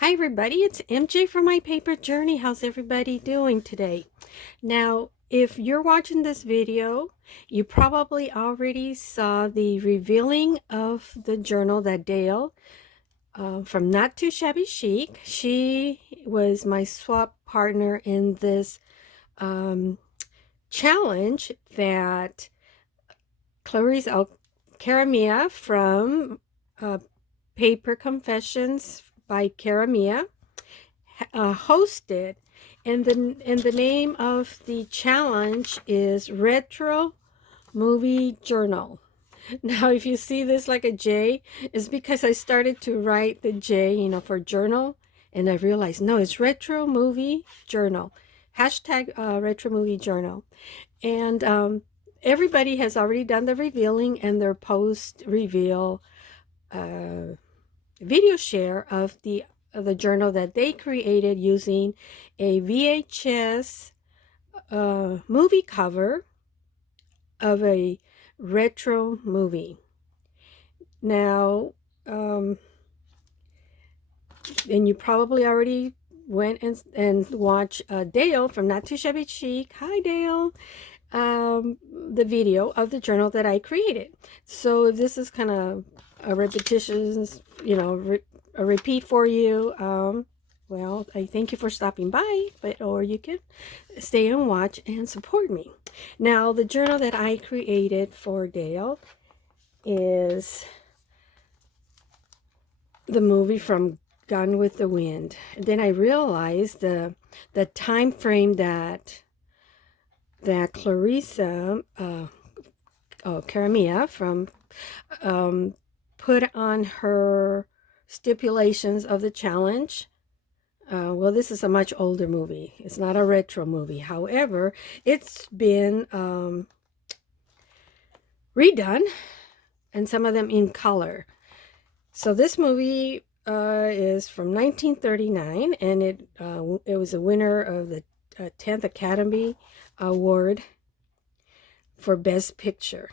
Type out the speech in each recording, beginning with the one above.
Hi everybody, it's MJ from My Paper Journey. How's everybody doing today? Now, if you're watching this video, you probably already saw the revealing of the journal that Dale from Not Too Shabby Chic. She was my swap partner in this challenge that Clarice Caramia from Paper Confessions by Caramia hosted, and the name of the challenge is Retro Movie Journal. Now, if you see this like a J, it's because I started to write the J, for journal, and I realized no, it's Retro Movie Journal. Hashtag Retro Movie Journal, and everybody has already done the revealing and their post reveal video share of the journal that they created using a VHS movie cover of a retro movie. Now, and you probably already went and watched Dale from Not Too Shabby Chic. Hi, Dale. The video of the journal that I created. So if this is kind of a repetition, a repeat for you, well, I thank you for stopping by, or you can stay and watch and support me. Now, the journal that I created for Dale is the movie from Gone with the Wind. And then I realized the time frame that Clarissa Caramia from put on her stipulations of the challenge. Well, this is a much older movie. It's not a retro movie. However, it's been redone, and some of them in color. So this movie is from 1939, and it was a winner of the 10th Academy Award for Best Picture.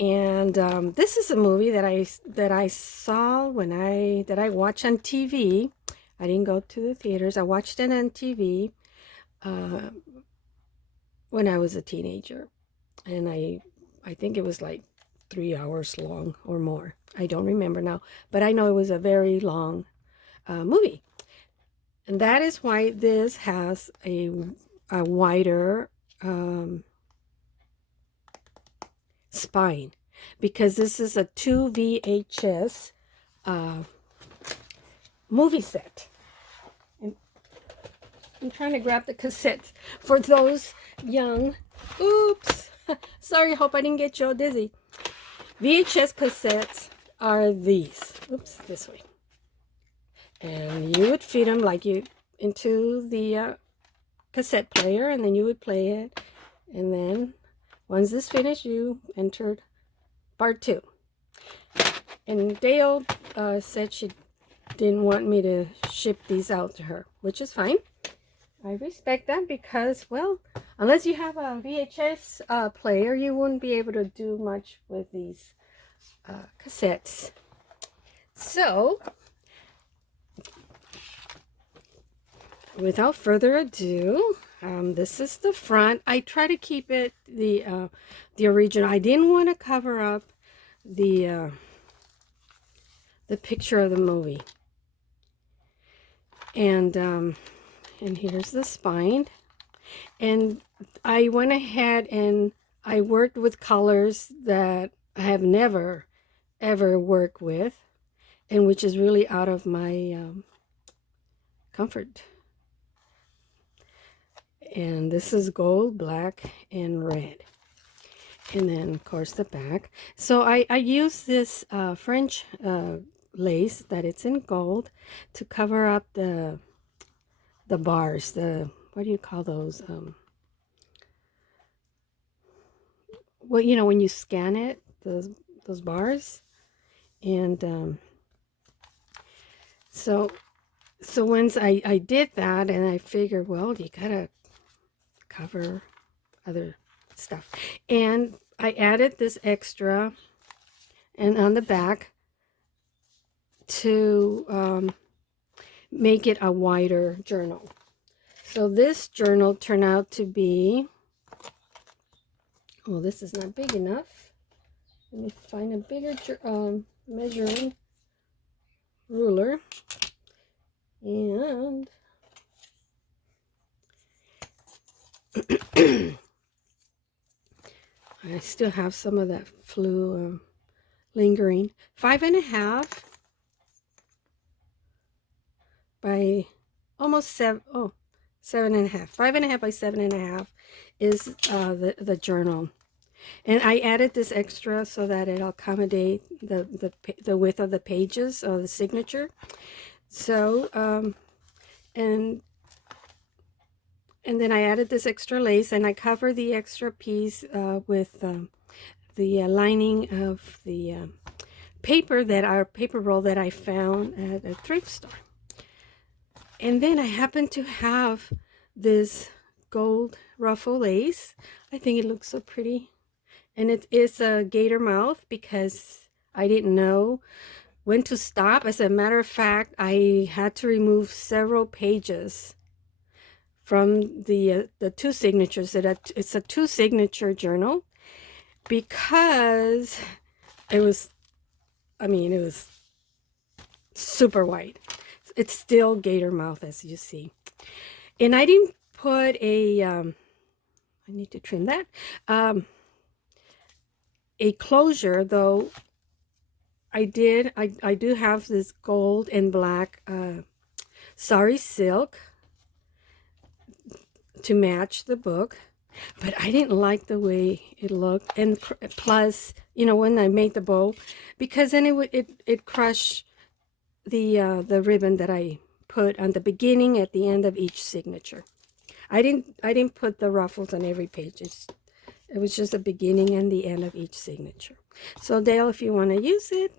And this is a movie that I saw that I watched on TV. I didn't go to the theaters. I watched it on TV when I was a teenager, and I think it was like 3 hours long or more. I don't remember now, but I know it was a very long movie, and that is why this has a wider spine, because this is a 2 VHS movie set. And I'm trying to grab the cassettes for those young. Oops. Sorry, hope I didn't get you all dizzy. VHS cassettes are these. Oops, this way. And you would feed them into the cassette player, and then you would play it. And then once this finished, you entered part 2. And Dale said she didn't want me to ship these out to her, which is fine. I respect that, because, well, unless you have a VHS player, you wouldn't be able to do much with these cassettes. So, without further ado, this is the front. I try to keep it the original. I didn't want to cover up the picture of the movie. And here's the spine. And I went ahead and I worked with colors that I have never ever worked with, and which is really out of my comfort. And this is gold, black, and red. And then, of course, the back. So I use this French lace that it's in gold to cover up the bars. What do you call those? Well, when you scan it, those bars. And so once I did that, and I figured, well, you gotta cover other stuff, and I added this extra, and on the back to make it a wider journal. So this journal turned out to be, oh, this is not big enough. Let me find a bigger measuring ruler. And I still have some of that flu lingering. 5.5 by almost 7. Oh, 7.5. 5.5 by 7.5 is the journal. And I added this extra so that it'll accommodate the width of the pages of the signature. So and then I added this extra lace, and I covered the extra piece with the lining of the paper roll that I found at a thrift store. And then I happen to have this gold ruffle lace. I think it looks so pretty. And it is a gator mouth because I didn't know when to stop. As a matter of fact, I had to remove several pages from the two signatures. It's a 2-signature journal because it was super white. It's still gator mouth, as you see. And I didn't put a, I need to trim that, a closure, though I do have this gold and black sari silk to match the book, but I didn't like the way it looked. And plus, when I made the bow, because then it crushed the ribbon that I put on the beginning at the end of each signature. I didn't put the ruffles on every page. It was just the beginning and the end of each signature. So Dale, if you want to use it,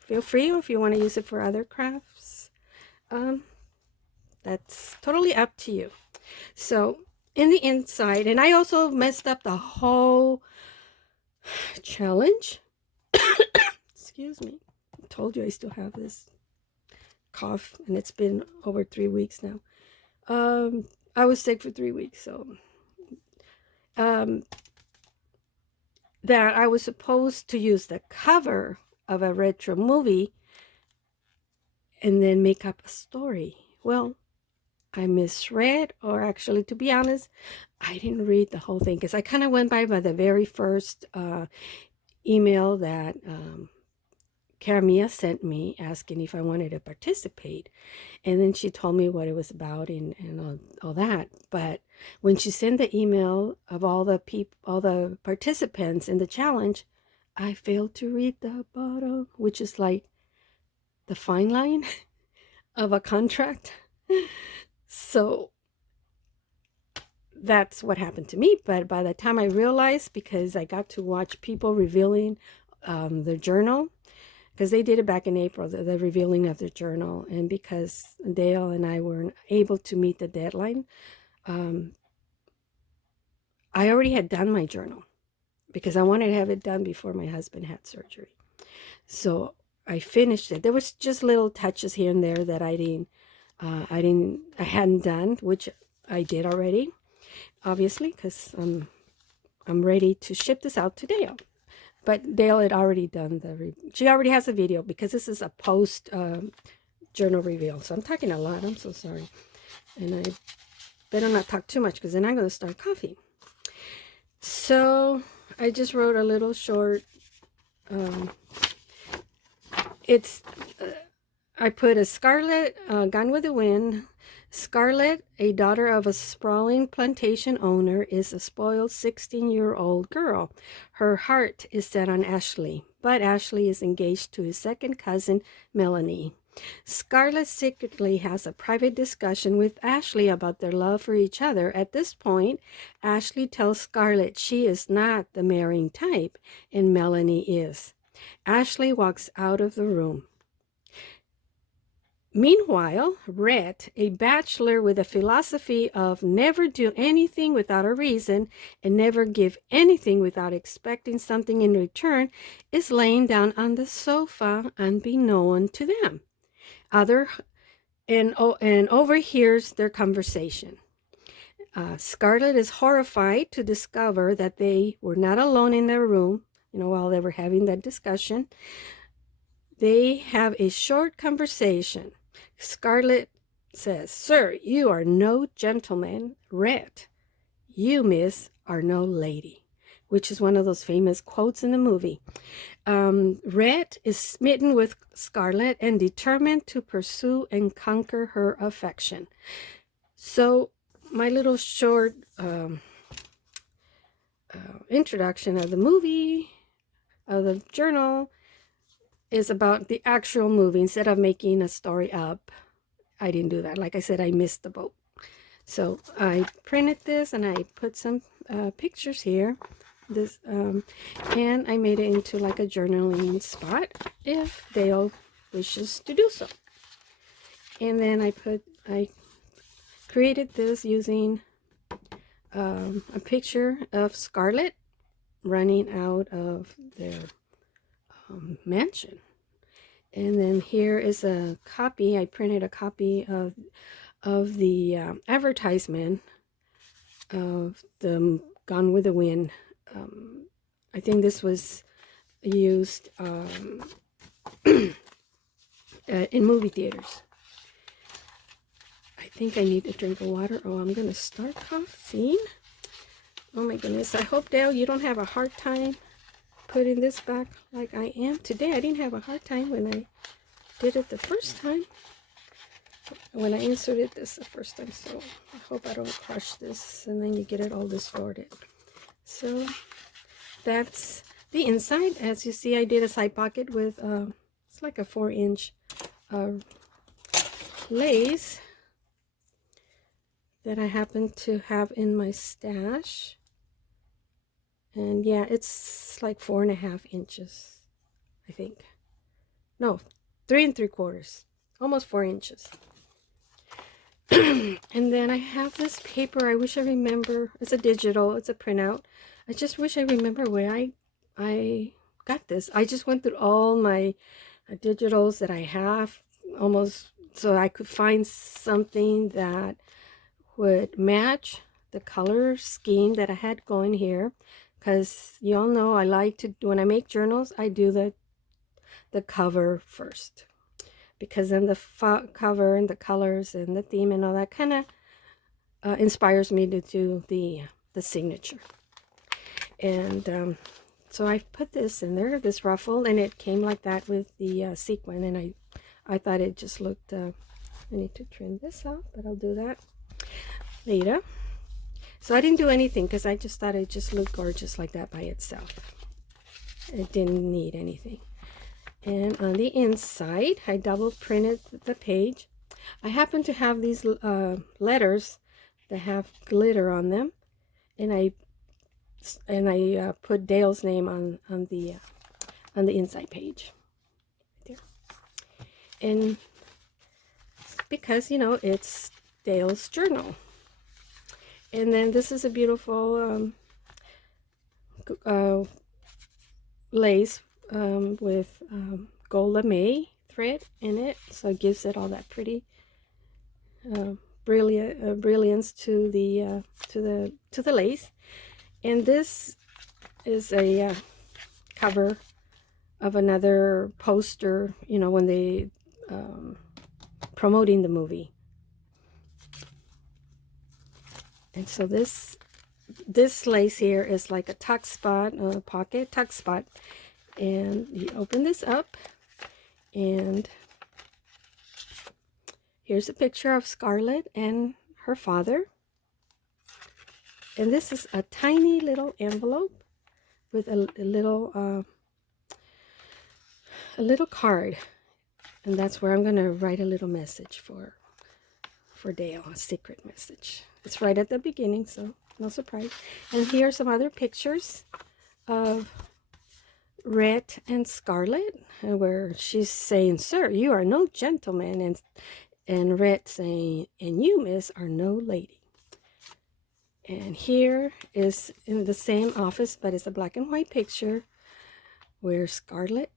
feel free. Or if you want to use it for other crafts, that's totally up to you. So in the inside, and I also messed up the whole challenge. Excuse me. I told you I still have this cough, and it's been over 3 weeks now. I was sick for 3 weeks, so that I was supposed to use the cover of a retro movie and then make up a story. Well, I misread, or actually, to be honest, I didn't read the whole thing because I kind of went by the very first email that Karamia sent me asking if I wanted to participate. And then she told me what it was about and all that. But when she sent the email of all the participants in the challenge, I failed to read the bottom, which is like the fine line of a contract. So that's what happened to me. But by the time I realized, because I got to watch people revealing their journal, because they did it back in April, the revealing of the journal, and because Dale and I weren't able to meet the deadline, I already had done my journal because I wanted to have it done before my husband had surgery. So I finished it. There was just little touches here and there that I hadn't done, which I did already, obviously, because I'm ready to ship this out to Dale. But Dale had already done she already has a video, because this is a post journal reveal. So I'm talking a lot. I'm so sorry. And I better not talk too much, because then I'm going to start coughing. So I just wrote a little short. I put a Scarlet, Gone with the Wind. Scarlet, a daughter of a sprawling plantation owner, is a spoiled 16-year-old girl. Her heart is set on Ashley, but Ashley is engaged to his second cousin, Melanie. Scarlet secretly has a private discussion with Ashley about their love for each other. At this point, Ashley tells Scarlet she is not the marrying type, and Melanie is. Ashley walks out of the room. Meanwhile, Rhett, a bachelor with a philosophy of never do anything without a reason and never give anything without expecting something in return, is laying down on the sofa unbeknown to them. Other and overhears their conversation. Scarlett is horrified to discover that they were not alone in their room, while they were having that discussion. They have a short conversation. Scarlett says, "Sir, you are no gentleman. Red, you, miss, are no lady," which is one of those famous quotes in the movie. Red is smitten with Scarlett and determined to pursue and conquer her affection. So my little short introduction of the movie, of the journal, is about the actual movie. Instead of making a story up, I didn't do that. Like I said, I missed the boat. So I printed this and I put some pictures here. This and I made it into like a journaling spot if Dale wishes to do so. And then I created this using a picture of Scarlett running out of their mansion. And then here is a copy. I printed a copy of the advertisement of the Gone with the Wind. I think this was used in movie theaters. I think I need a drink of water. Oh, I'm going to start coughing. Oh my goodness. I hope, Dale, you don't have a hard time putting this back like I am today. I didn't have a hard time when I did it the first time. When I inserted this the first time. So I hope I don't crush this and then you get it all distorted. So that's the inside. As you see, I did a side pocket with it's like a 4-inch lace that I happen to have in my stash. And yeah, it's like 4.5 inches, I think. No, 3 3/4, almost 4 inches. And then I have this paper. I wish I remember. It's a digital. It's a printout. I just wish I remember where I got this. I just went through all my digitals that I have, almost so I could find something that would match the color scheme that I had going here. Because you all know I like to, when I make journals, I do the cover first. Because then the cover and the colors and the theme and all that kind of inspires me to do the signature. And so I put this in there, this ruffle, and it came like that with the sequin. And I thought it just looked, I need to trim this out, but I'll do that later. So I didn't do anything because I just thought it just looked gorgeous like that by itself. It didn't need anything. And on the inside, I double printed the page. I happen to have these letters that have glitter on them, and I put Dale's name on the inside page. There. And because it's Dale's journal. And then this is a beautiful lace with gold lame thread in it, so it gives it all that pretty brilliance to the lace. And this is a cover of another poster, when they promoting the movie. And so this lace here is like a tuck spot, a pocket tuck spot. And you open this up, and here's a picture of Scarlett and her father. And this is a tiny little envelope with a little card. And that's where I'm going to write a little message for Dale, a secret message. It's right at the beginning, so no surprise. And here are some other pictures of Red and Scarlett, where she's saying, "Sir, you are no gentleman," and Red saying, "And you, miss, are no lady." And here is in the same office, but it's a black and white picture where Scarlett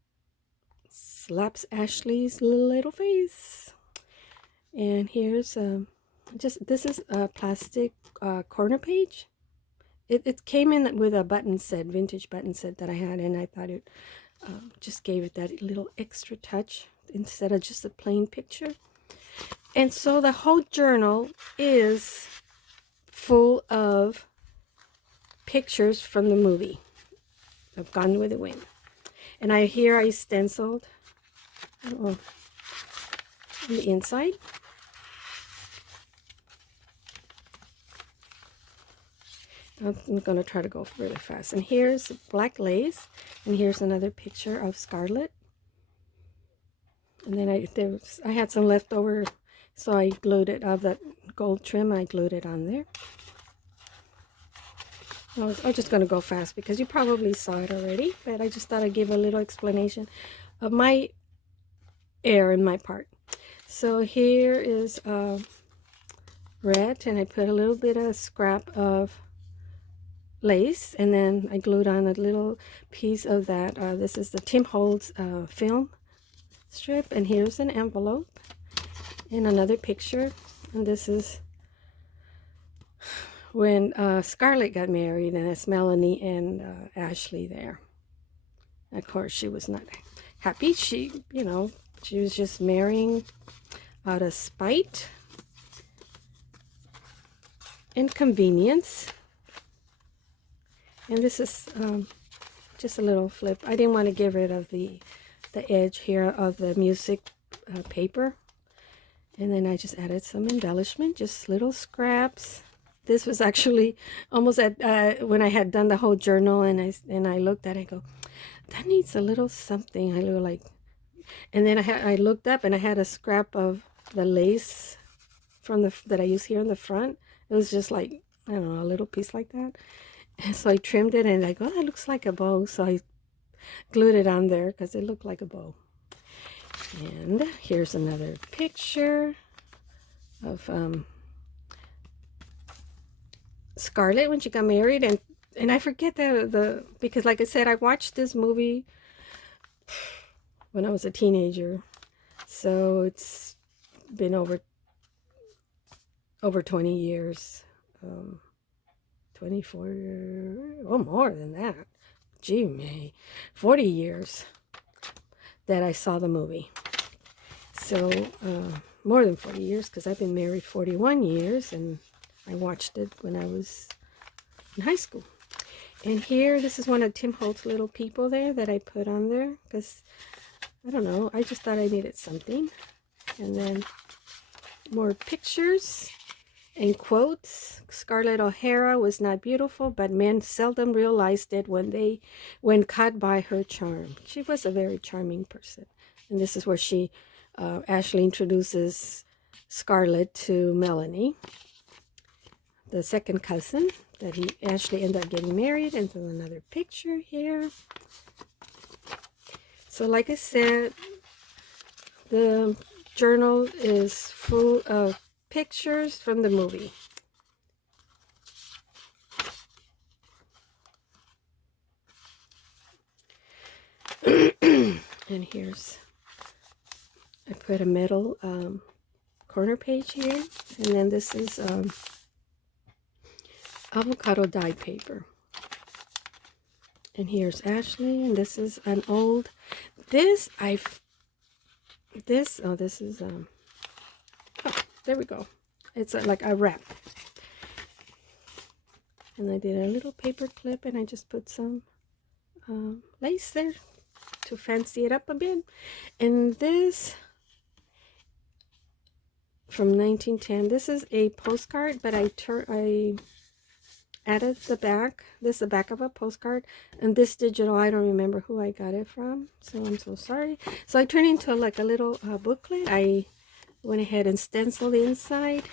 slaps Ashley's little face. And here's this is a plastic corner page. It came in with a button set, vintage button set that I had, and I thought it just gave it that little extra touch instead of just a plain picture. And so the whole journal is full of pictures from the movie of Gone with the Wind. And I stenciled on the inside. I'm going to try to go really fast. And here's black lace. And here's another picture of Scarlet. And then I had some leftover, so I glued it of that gold trim. I glued it on there. I'm just going to go fast because you probably saw it already. But I just thought I'd give a little explanation of my air in my part. So here is red. And I put a little bit of scrap of lace, and then I glued on a little piece of that. This is the Tim Holtz film strip, and here's an envelope and another picture. And this is when Scarlett got married, and it's Melanie and Ashley there. Of course, she was not happy. She was just marrying out of spite and convenience. And this is just a little flip. I didn't want to get rid of the edge here of the music paper. And then I just added some embellishment, just little scraps. This was actually almost at when I had done the whole journal, and I looked at it, I go, that needs a little something. I look like, and then I looked up and I had a scrap of the lace from that I use here in the front. It was just like, I don't know, a little piece like that. And so I trimmed it, and I go, oh, that looks like a bow. So I glued it on there because it looked like a bow. And here's another picture of Scarlett when she got married. And I forget because like I said, I watched this movie when I was a teenager. So it's been over 20 years. 24, oh, more than that. Gee, May, 40 years that I saw the movie. So, more than 40 years, because I've been married 41 years, and I watched it when I was in high school. And here, this is one of Tim Holtz's little people there that I put on there, because, I don't know, I just thought I needed something. And then more pictures and quotes. Scarlett O'Hara was not beautiful, but men seldom realized it when caught by her charm. She was a very charming person. And this is where Ashley introduces Scarlett to Melanie, the second cousin that Ashley ended up getting married. And then another picture here. So like I said, the journal is full of pictures from the movie. And here's, I put a metal corner page here, and then this is avocado dyed paper. And here's Ashley, and this is an old, this is there we go. It's like a wrap. And I did a little paper clip, and I just put some lace there to fancy it up a bit. And this, from 1910, this is a postcard, but I added the back. This is the back of a postcard. And this digital, I don't remember who I got it from, so I'm so sorry. So I turned it into like a little booklet. I went ahead and stenciled the inside.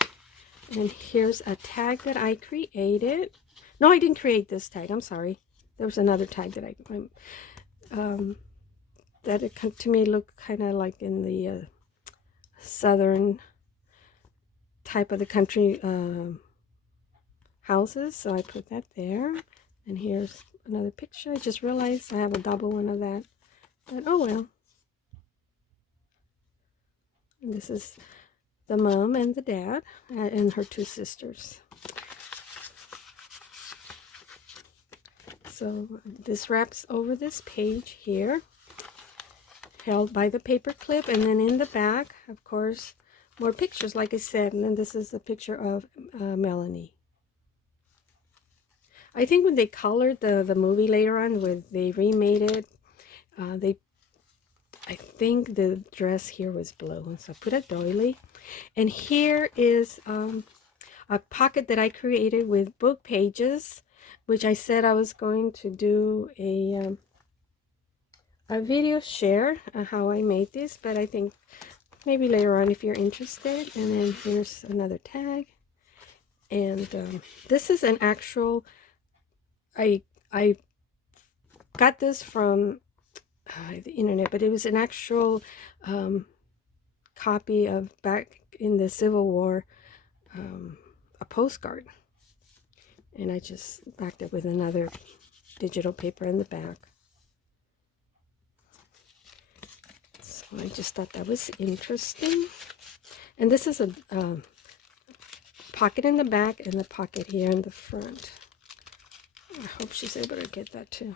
And here's a tag that I created. No, I didn't create this tag. I'm sorry. There was another tag that that it to me looked kind of like in the southern type of the country houses. So I put that there. And here's another picture. I just realized I have a double one of that. But oh well. And this is the mom and the dad and her two sisters. So this wraps over this page here, held by the paper clip, and then in the back, of course, more pictures, like I said. And then this is a picture of Melanie. I think when they colored the movie later on, when they remade it, I think the dress here was blue, and so I put a doily. And here is a pocket that I created with book pages, which I said I was going to do a video share on how I made this, but I think maybe later on if you're interested. And then here's another tag, and this is an actual, I got this from the internet, but it was an actual copy of, back in the Civil War, a postcard, and I just backed it with another digital paper in the back. So I just thought that was interesting. And this is a pocket in the back and the pocket here in the front. I hope she's able to get that too.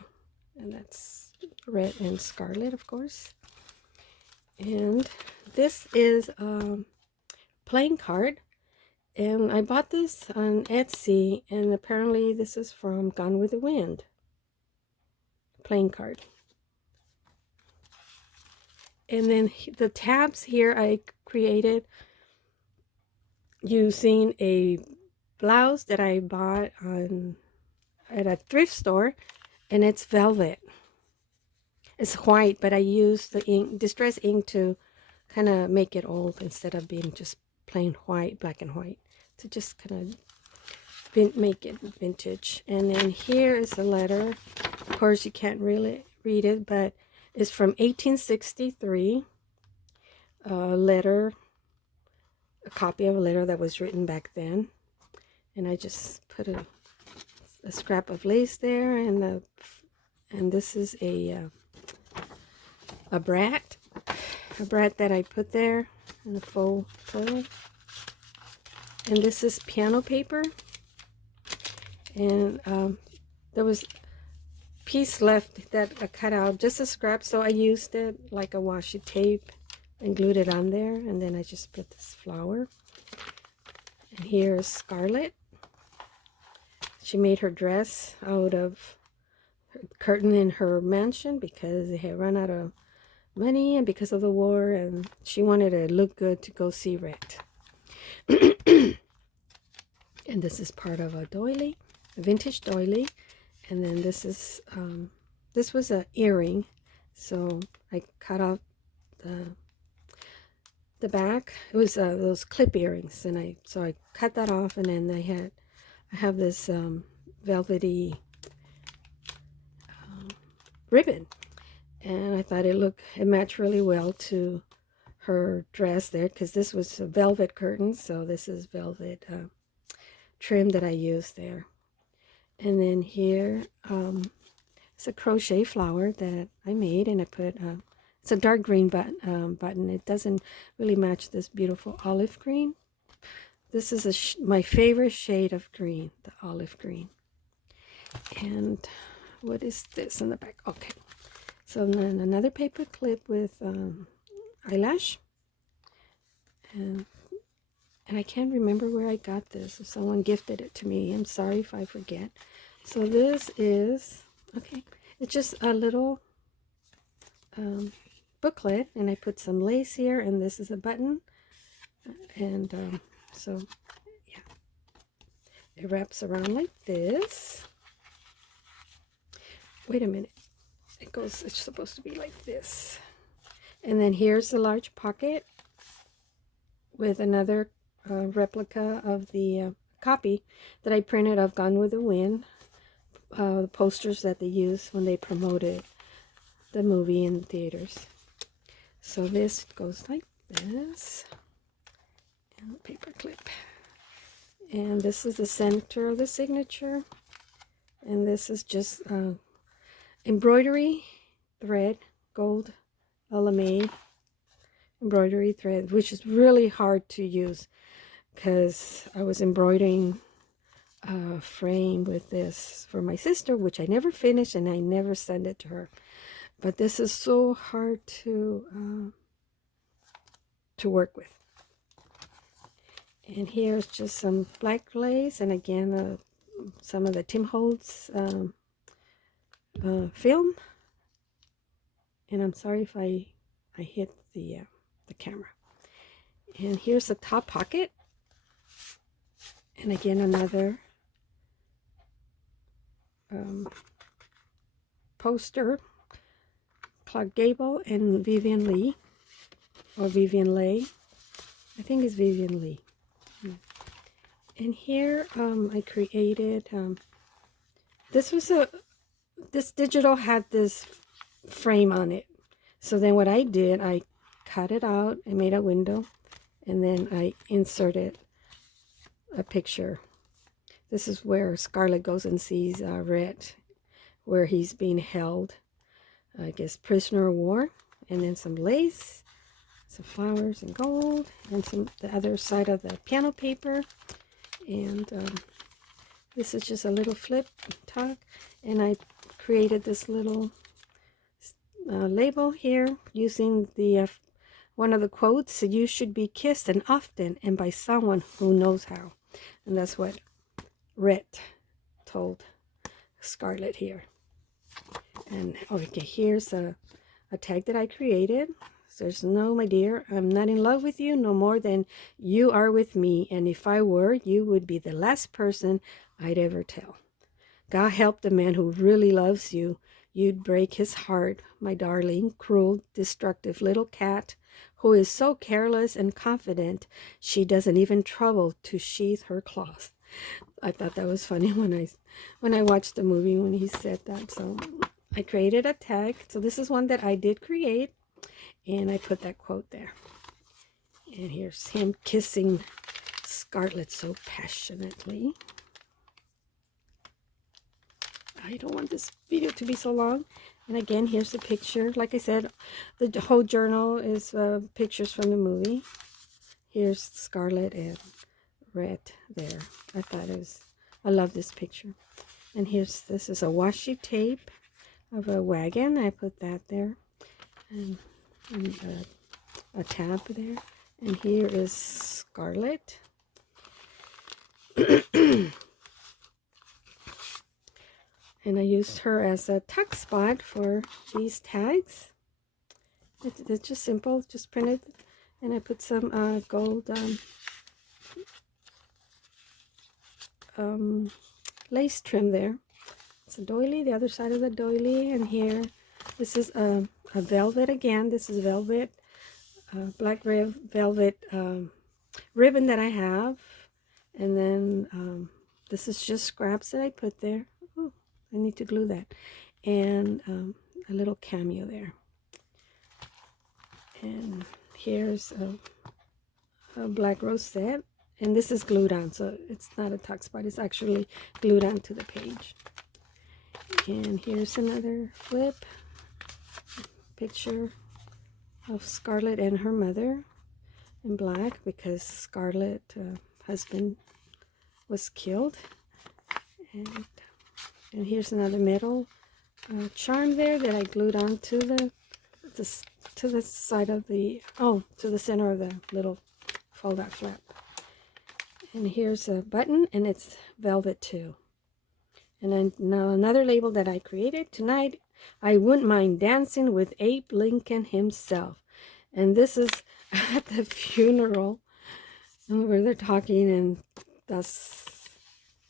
And that's red and scarlet, of course. And this is a playing card, and I bought this on Etsy, and apparently this is from Gone with the Wind. Playing card. And then the tabs here I created using a blouse that I bought at a thrift store, and it's velvet. It's white, but I used the ink, distress ink, to kind of make it old instead of being just plain white, black and white, to just kind of make it vintage. And then here is a letter. Of course, you can't really read it, but it's from 1863. A letter, a copy of a letter that was written back then. And I just put a scrap of lace there, and this is a brat that I put there in a faux pearl. And this is piano paper, and there was a piece left that I cut out, just a scrap, so I used it like a washi tape and glued it on there. And then I just put this flower. And here is Scarlett. She made her dress out of curtain in her mansion because they had run out of money and because of the war, and she wanted to look good to go see Rhett. And this is part of a doily, a vintage doily. And then this is this was an earring, so I cut off the back. It was those clip earrings, and I cut that off, and then I have this velvety ribbon, and I thought it matched really well to her dress there, because this was a velvet curtain, so this is velvet trim that I used there. And then here it's a crochet flower that I made, and I put it's a dark green button. It doesn't really match this beautiful olive green. This is my favorite shade of green, the olive green. And what is this in the back? Okay, so then another paper clip with eyelash, and I can't remember where I got this. If someone gifted it to me, I'm sorry if I forget. So this is, okay, it's just a little booklet, and I put some lace here, and this is a button, and so yeah, it wraps around like this. Wait a minute, it's supposed to be like this. And then here's the large pocket with another replica of the copy that I printed of Gone with the Wind, the posters that they used when they promoted the movie in theaters. So this goes like this, and a paper clip. And this is the center of the signature, and this is just embroidery thread, gold lame embroidery thread, which is really hard to use because I was embroidering a frame with this for my sister, which I never finished and I never sent it to her. But this is so hard to work with. And here's just some black glaze, and again some of the Tim Holtz film. And I'm sorry if I hit the camera. And here's the top pocket, and again another poster, Clark Gable and Vivian Leigh, or Vivian Leigh. I think it's Vivian Leigh. And here I created, this digital had this frame on it. So then what I did, I cut it out, I made a window, and then I inserted a picture. This is where Scarlett goes and sees Red, where he's being held, I guess, prisoner of war. And then some lace, some flowers and gold, and the other side of the piano paper. And this is just a little flip top, and I created this little label here using the one of the quotes: "You should be kissed, and often, and by someone who knows how." And that's what Red told Scarlett here. And okay, here's a tag that I created. There's no, my dear, I'm not in love with you no more than you are with me. And if I were, you would be the last person I'd ever tell. God help the man who really loves you. You'd break his heart, my darling, cruel, destructive little cat, who is so careless and confident she doesn't even trouble to sheath her claws. I thought that was funny when I watched the movie when he said that. So I created a tag. So this is one that I did create. And I put that quote there. And here's him kissing Scarlett so passionately. I don't want this video to be so long. And again, here's the picture. Like I said, the whole journal is pictures from the movie. Here's Scarlett and Red there. I love this picture. And this is a washi tape of a wagon. I put that there. And a tab there, and here is Scarlett. And I used her as a tuck spot for these tags. It's just simple, just printed, and I put some gold lace trim there. It's a doily, the other side of the doily, and here this is a velvet again. This is velvet, black velvet ribbon that I have. And then this is just scraps that I put there. Oh, I need to glue that. And a little cameo there. And here's a black rosette. And this is glued on, so it's not a tuck spot. It's actually glued onto the page. And here's another flip picture of Scarlett and her mother in black, because Scarlett's husband was killed. And here's another metal charm there that I glued onto to the side of the to the center of the little fold-out flap. And here's a button, and it's velvet too. And then now another label that I created: "Tonight I wouldn't mind dancing with Abe Lincoln himself." And this is at the funeral where they're talking, and that's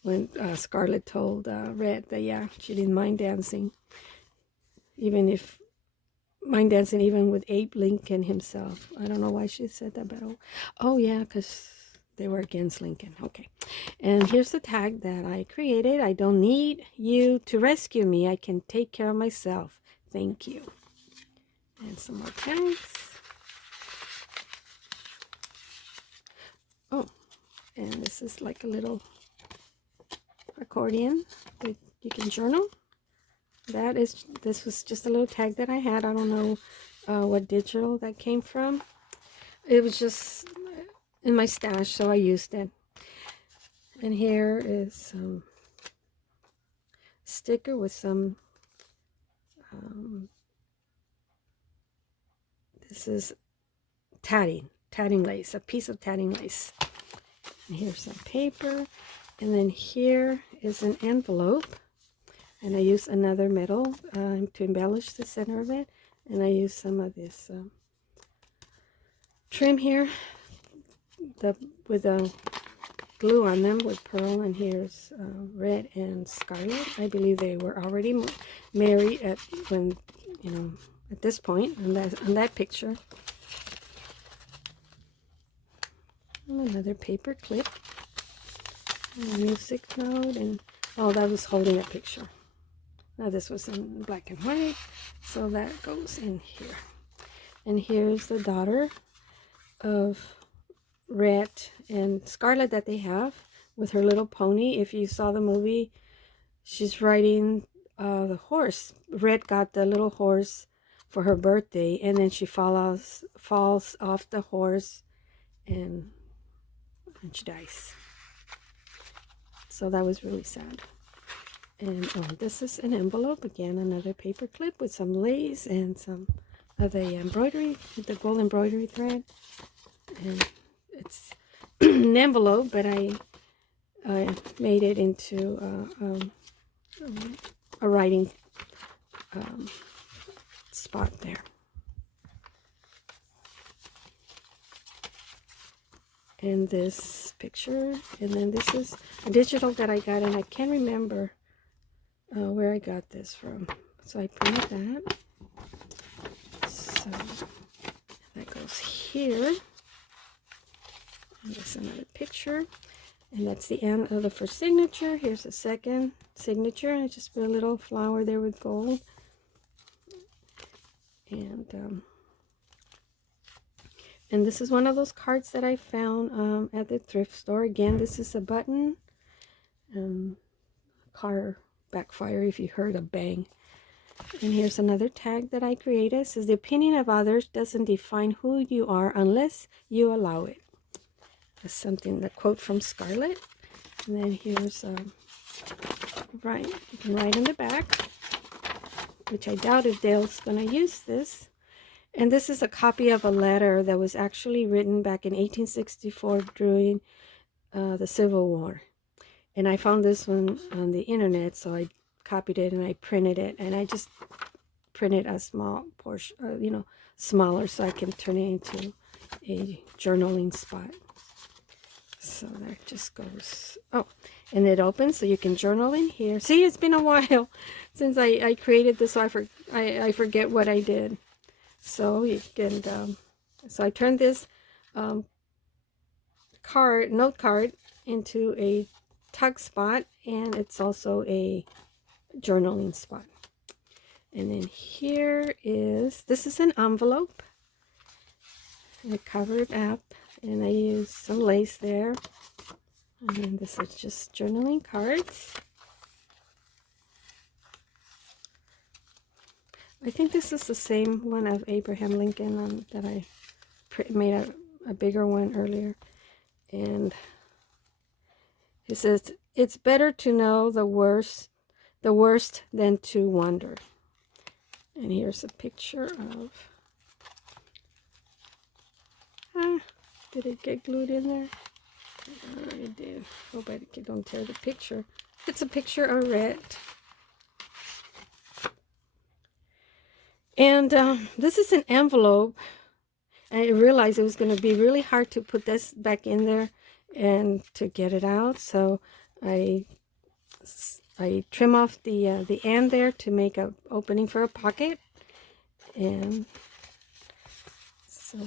when Scarlett told Red that, yeah, she didn't mind dancing, even with Abe Lincoln himself. I don't know why she said that, but oh yeah, because they were against Lincoln. Okay. And here's the tag that I created: "I don't need you to rescue me. I can take care of myself. Thank you." And some more tags. Oh, and this is like a little accordion that you can journal. This was just a little tag that I had. I don't know what digital that came from. it was just in my stash, so I used it. And here is some sticker with some, this is tatting lace, a piece of tatting lace. And here's some paper. And then here is an envelope. And I use another metal to embellish the center of it. And I use some of this trim here with a glue on them with pearl. And here's red and scarlet. I believe they were already married at when, you know, at this point on that picture. And another paper clip. And a music note. And oh, that was holding a picture. Now this was in black and white, so that goes in here. And here's the daughter of Red and Scarlet that they have with her little pony. If you saw the movie, she's riding the horse. Red got the little horse for her birthday, and then she falls off the horse and she dies. So that was really sad. And oh, this is an envelope, again, another paper clip with some lace and some of the embroidery, the gold embroidery thread. And it's an envelope, but I made it into a writing spot there. And this picture, and then this is a digital that I got, and I can't remember where I got this from. So I printed that. So that goes here. And there's another picture. And that's the end of the first signature. Here's the second signature. I just put a little flower there with gold. And this is one of those cards that I found at the thrift store. Again, this is a button. Car backfire if you heard a bang. And here's another tag that I created. It says, the opinion of others doesn't define who you are unless you allow it. That's something, the quote from Scarlett. And then here's right, you can write on the back, which I doubt if Dale's going to use this. And this is a copy of a letter that was actually written back in 1864 during the Civil War. And I found this one on the internet, so I copied it and I printed it. And I just printed a small portion, you know, smaller, so I can turn it into a journaling spot. So that just goes, oh, and it opens so you can journal in here. See, it's been a while since I created this, so I forget what I did. So you can, so I turned this note card into a tug spot, and it's also a journaling spot. And then here is, this is an envelope. I covered up, and I used some lace there. And then this is just journaling cards. I think this is the same one of Abraham Lincoln that I made a bigger one earlier. And it says, it's better to know the worst than to wonder. And here's a picture of, did it get glued in there? It did. Hope I don't tear the picture. It's a picture of Red. And this is an envelope. I realized it was going to be really hard to put this back in there and to get it out. So I trim off the end there to make an opening for a pocket. And so,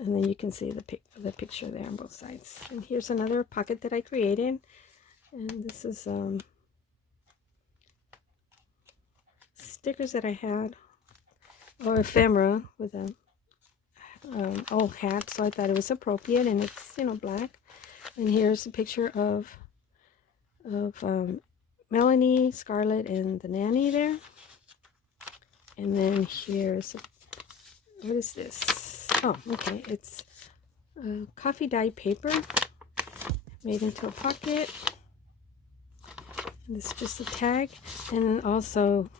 and then you can see the picture there on both sides. And here's another pocket that I created. And this is stickers that I had, or ephemera with a old hat, so I thought it was appropriate, and it's, you know, black. And here's a picture of Melanie, Scarlett, and the nanny there. And then here's what is this? Oh, okay, it's coffee dye paper made into a pocket. And this is just a tag, and also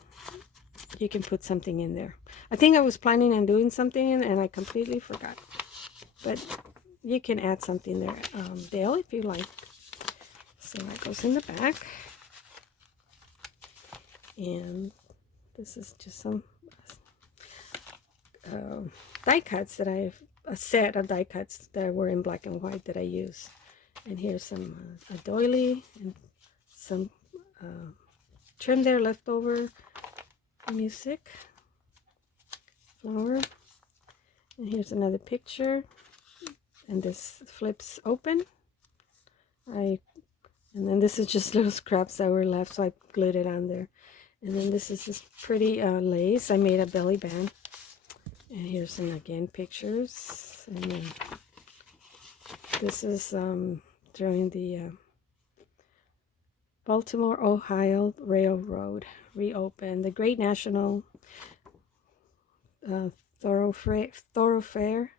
you can put something in there. I think I was planning on doing something and I completely forgot, but you can add something there, Dale, if you like. So that goes in the back, and this is just some die cuts that a set of die cuts that were in black and white that I use. And here's some a doily and some trim there, leftover music, flower. And here's another picture, and this flips open. And then this is just little scraps that were left, so I glued it on there. And then this is this pretty lace. I made a belly band. And here's some, again, pictures. And then this is during the Baltimore, Ohio Railroad reopened. The Great National Thoroughfare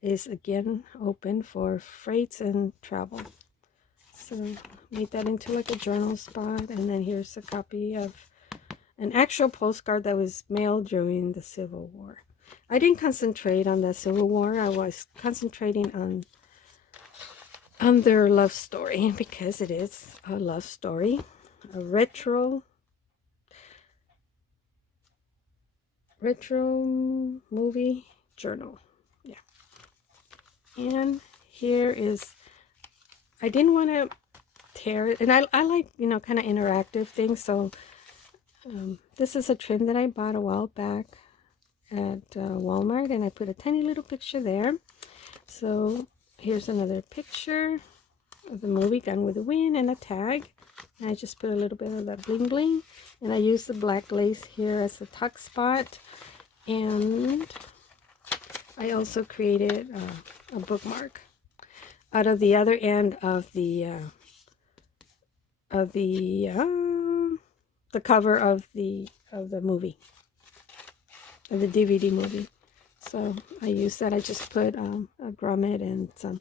is again open for freights and travel. So made that into like a journal spot. And then here's a copy of an actual postcard that was mailed during the Civil War. I didn't concentrate on the Civil War. I was concentrating on their love story, because it is a love story, a retro movie journal. Yeah. And here is, I didn't want to tear it, and I like, you know, kind of interactive things. So this is a trim that I bought a while back at Walmart, and I put a tiny little picture there. So here's another picture of the movie Gone with the Wind, and a tag. And I just put a little bit of that bling bling, and I used the black lace here as the tuck spot. And I also created a bookmark out of the other end of the cover of the movie, of the DVD movie. So I used that. I just put a grommet and some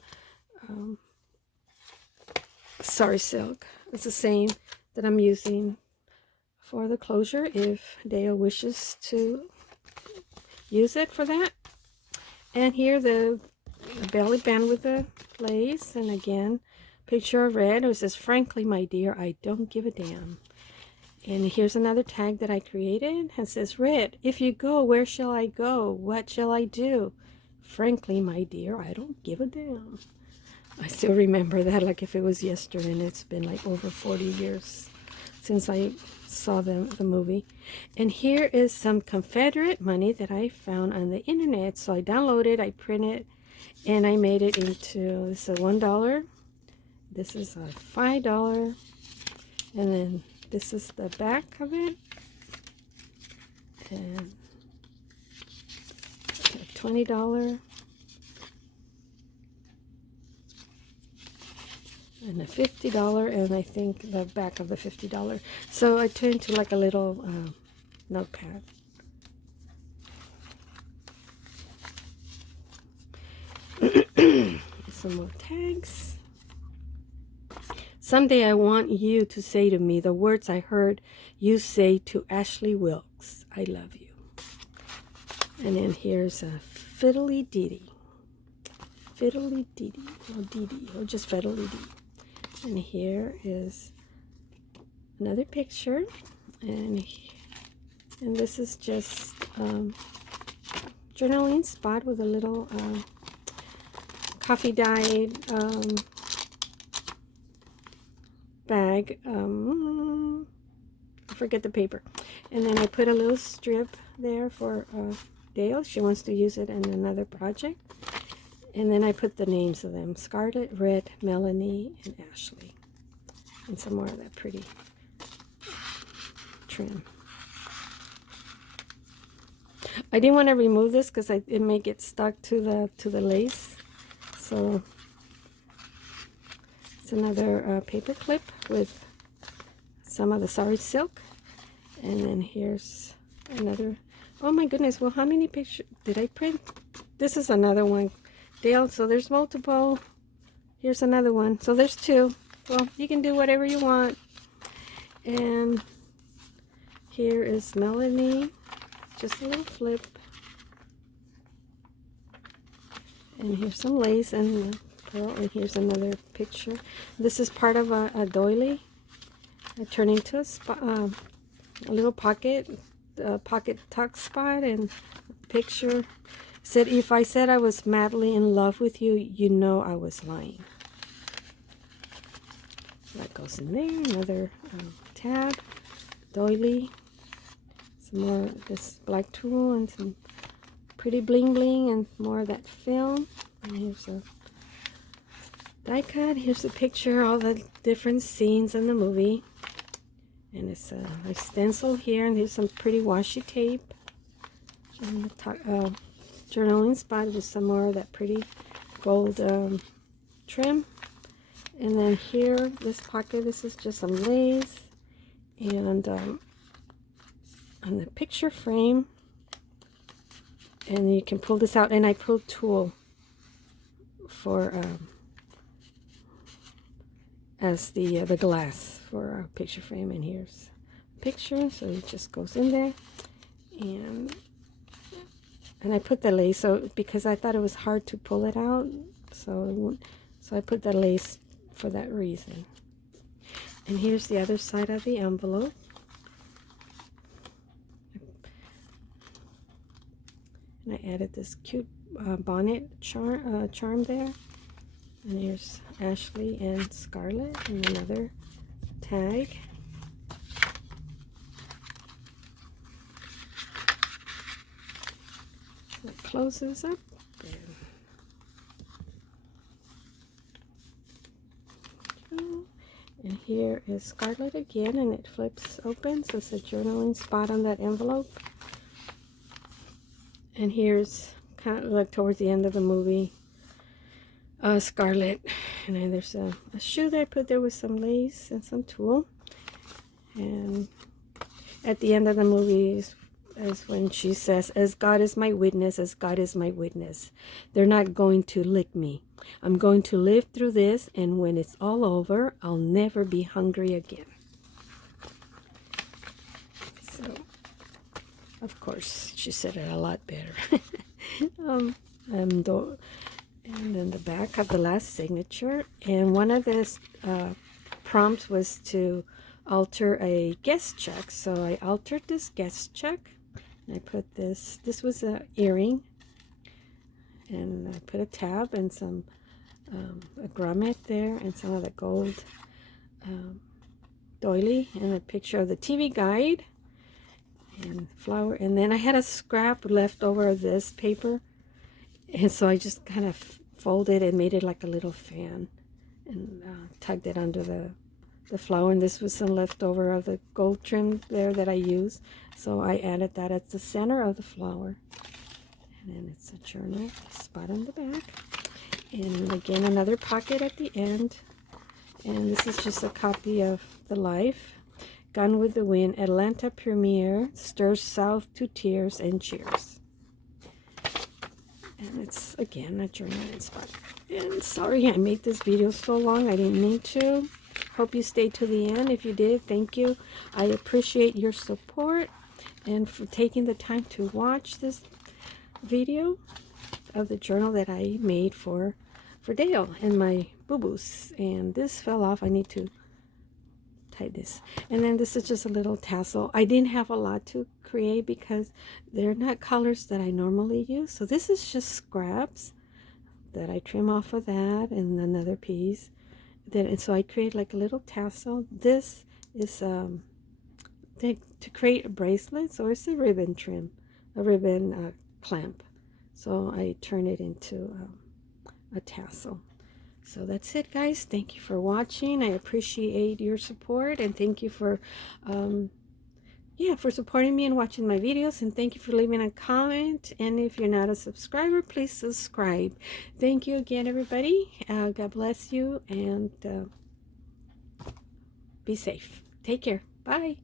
sorry silk. It's the same that I'm using for the closure, if Dale wishes to use it for that. And here the belly band with the lace, and again, picture of red. It says, "Frankly, my dear, I don't give a damn." And here's another tag that I created. It says, "Red, if you go, where shall I go? What shall I do? Frankly, my dear, I don't give a damn." I still remember that like if it was yesterday, and it's been like over 40 years since I saw the movie. And here is some Confederate money that I found on the internet. So I downloaded, I printed, and I made it into, this is a $1. This is a $5. And then this is the back of it. And a $20. And a $50, and I think the back of the $50. So I turned to like a little notepad. Some more tags. Someday I want you to say to me the words I heard you say to Ashley Wilkes. I love you. And then here's a fiddly dee. Fiddly dee, or dee, or just fiddly dee. And here is another picture, and this is just journaling spot with a little coffee dyed bag. I forget the paper. And then I put a little strip there for Dale. She wants to use it in another project. And then I put the names of them: Scarlet, Red, Melanie, and Ashley. And some more of that pretty trim. I didn't want to remove this because it may get stuck to the lace. So it's another paper clip with some of the sorry silk. And then here's another. Oh my goodness! Well, how many pictures did I print? This is another one. Dale, so there's multiple. Here's another one. So there's two. Well, you can do whatever you want. And here is Melanie. Just a little flip. And here's some lace and pearl. And here's another picture. This is part of a doily. I turn into a little pocket tuck spot, and picture said, if I said I was madly in love with you, you know I was lying. That goes in there. Another tab, doily, some more of this black tulle and some pretty bling bling and more of that film. And here's a die cut. Here's a picture of all the different scenes in the movie. And it's a stencil here, and here's some pretty washi tape. And the journaling spot with some more of that pretty gold trim. And then here, this pocket, this is just some lace. And on the picture frame, and you can pull this out, and I pulled tulle for as the glass for a picture frame. And here's a picture, so it just goes in there. And I put the lace, so because I thought it was hard to pull it out, so I put the lace for that reason. And here's the other side of the envelope. And I added this cute bonnet charm there. And here's Ashley and Scarlett, and another tag. So it closes up. And here is Scarlett again, and it flips open, so it's a journaling spot on that envelope. And here's kind of like towards the end of the movie, Scarlett. And then there's a shoe that I put there with some lace and some tulle. And at the end of the movie is when she says, as God is my witness, as God is my witness, they're not going to lick me. I'm going to live through this, and when it's all over, I'll never be hungry again. So, of course, she said it a lot better. And then the back of the last signature. And one of the prompts was to alter a guest check. So I altered this guest check. And I put this was an earring. And I put a tab and some a grommet there, and some of the gold doily, and a picture of the TV guide and flower. And then I had a scrap left over of this paper, and so I just kind of folded and made it like a little fan, and tugged it under the flower. And this was some leftover of the gold trim there that I used, so I added that at the center of the flower. And then it's a journal spot on the back. And again, another pocket at the end. And this is just a copy of The Life. Gone with the Wind, Atlanta premiere, stirs South to tears and cheers. And it's, again, a journaling spot. And sorry I made this video so long. I didn't mean to. Hope you stayed to the end. If you did, thank you. I appreciate your support and for taking the time to watch this video of the journal that I made for Dale and my boo-boos. And this fell off. I need to tie this. And then this is just a little tassel. I didn't have a lot to create because they're not colors that I normally use. So this is just scraps that I trim off of that, and another piece. And so I create like a little tassel. This is to create a bracelet. So it's a ribbon trim, a ribbon clamp. So I turn it into a tassel. So that's it, guys. Thank you for watching. I appreciate your support, and thank you for for supporting me and watching my videos, and thank you for leaving a comment. And if you're not a subscriber, please subscribe. Thank you again, everybody. God bless you, and be safe. Take care. Bye.